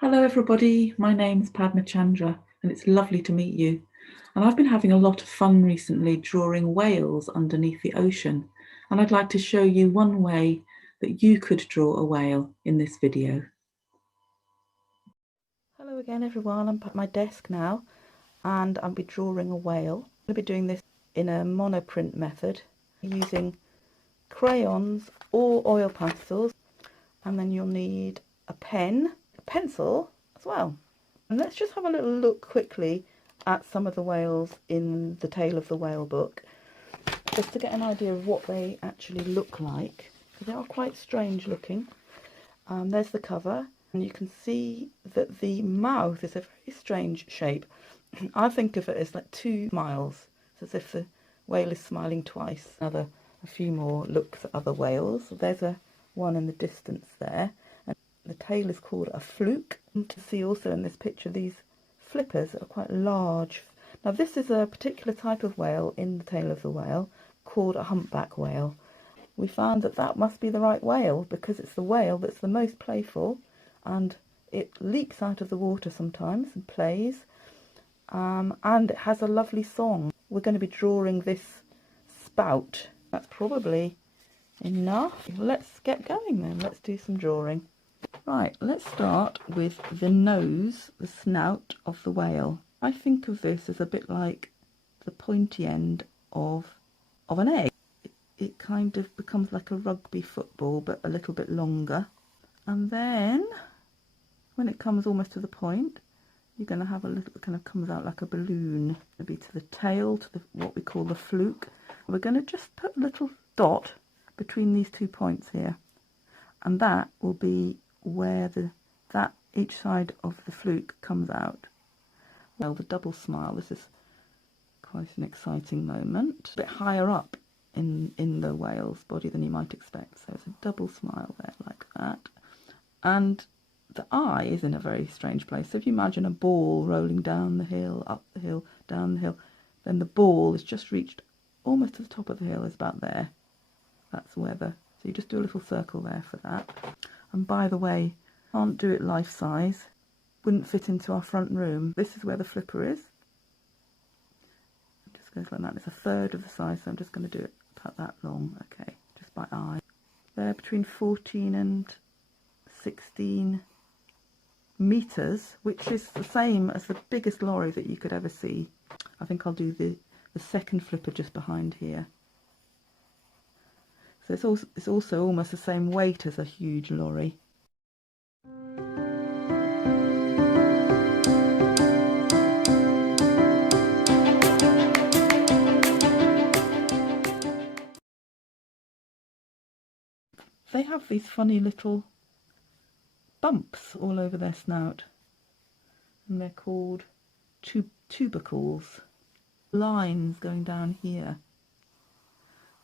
Hello everybody, my name's Padmacandra and it's lovely to meet you. And I've been having a lot of fun recently drawing whales underneath the ocean, and I'd like to show you one way that you could draw a whale in this video. Hello again everyone, I'm at my desk now and I'll be drawing a whale. I'll be doing this in a monoprint method using crayons or oil pastels, and then you'll need a pen, a pencil as well. And let's just have a little look quickly at some of the whales in the Tale of the Whale book, just to get an idea of what they actually look like. They are quite strange looking. There's the cover, and you can see that the mouth is a very strange shape. I think of it as like two smiles, as if the whale is smiling twice. A few more looks at other whales. There's one in the distance there. And the tail is called a fluke. And to see also in this picture these flippers are quite large. Now this is a particular type of whale in the Tale of the Whale called a humpback whale. We found that that must be the right whale because it's the whale that's the most playful, and it leaps out of the water sometimes and plays, and it has a lovely song. We're going to be drawing this spout. That's probably enough. Let's get going then. Let's do some drawing. Right, let's start with the nose, the snout of the whale. I think of this as a bit like the pointy end of an egg. It kind of becomes like a rugby football, but a little bit longer. And then when it comes almost to the point, you're going to have a little, it kind of comes out like a balloon. It'll be to the tail, to the what we call the fluke. We're going to just put a little dot between these 2 points here, and that will be where each side of the fluke comes out. Well, the double smile, this is quite an exciting moment. A bit higher up in the whale's body than you might expect. So it's a double smile there like that. And the eye is in a very strange place. So if you imagine a ball rolling down the hill, up the hill, down the hill, then the ball has just reached almost to the top of the hill, is about there. That's where so you just do a little circle there for that. And by the way, can't do it life size. Wouldn't fit into our front room. This is where the flipper is. It just goes like that. It's a third of the size, so I'm just going to do it about that long. Okay, just by eye. They're between 14 and 16 meters, which is the same as the biggest lorry that you could ever see. I think I'll do the second flipper just behind here. So it's also almost the same weight as a huge lorry. They have these funny little bumps all over their snout, and they're called tubercles. Lines going down here.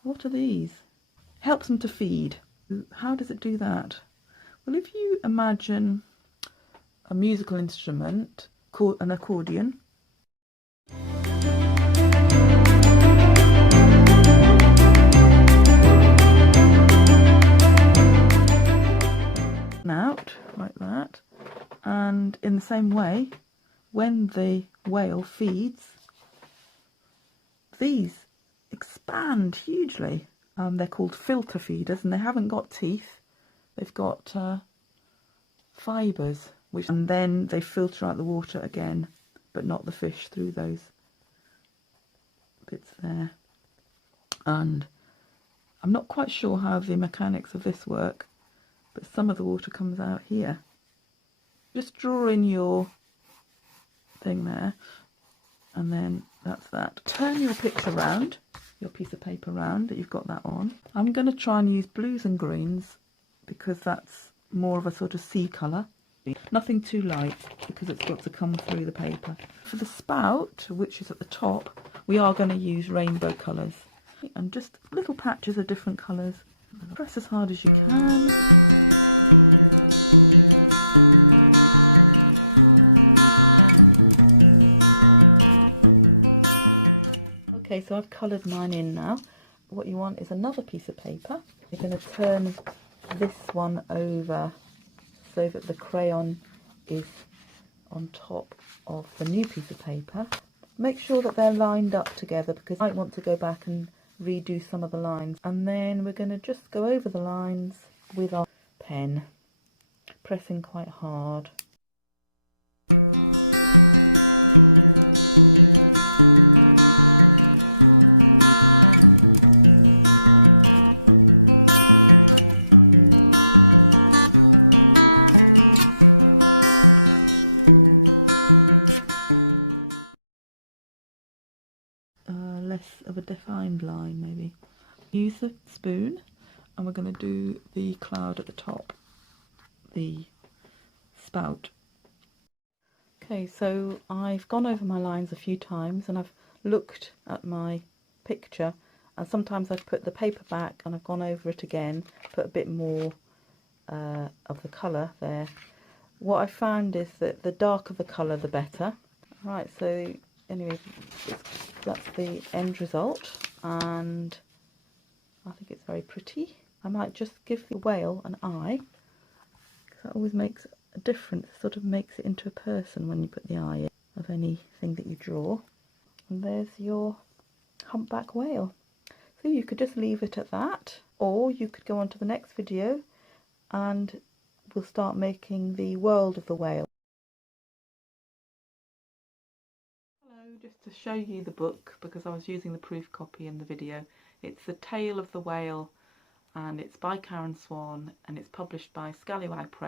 What are these? Helps them to feed. How does it do that? Well, if you imagine a musical instrument called an accordion, out like that, and in the same way, when the whale feeds, these expand hugely. They're called filter feeders, and they haven't got teeth. They've got fibres, and then they filter out the water again, but not the fish through those bits there. And I'm not quite sure how the mechanics of this work, but some of the water comes out here. Just draw in your thing there, and then that's that. Turn your picture round, your piece of paper round that you've got that on. I'm going to try and use blues and greens because that's more of a sort of sea colour. Nothing too light because it's got to come through the paper. For the spout, which is at the top, we are going to use rainbow colours, and just little patches of different colours. Press as hard as you can. Okay, so I've coloured mine in now. What you want is another piece of paper. You're going to turn this one over so that the crayon is on top of the new piece of paper. Make sure that they're lined up together because I might want to go back and redo some of the lines. And then we're going to just go over the lines with our pen, pressing quite hard. Less of a defined line maybe. Use the spoon and we're going to do the cloud at the top, the spout. Okay, so I've gone over my lines a few times and I've looked at my picture, and sometimes I've put the paper back and I've gone over it again, put a bit more of the colour there. What I found is that the darker the colour the better. Right, so anyway, that's the end result and I think it's very pretty. I might just give the whale an eye because that always makes a difference. It sort of makes it into a person when you put the eye in of anything that you draw. And there's your humpback whale. So you could just leave it at that, or you could go on to the next video and we'll start making the world of the whale. Hello, just to show you the book because I was using the proof copy in the video. It's The Tale of the Whale and it's by Karen Swan and it's published by Scallywag Press.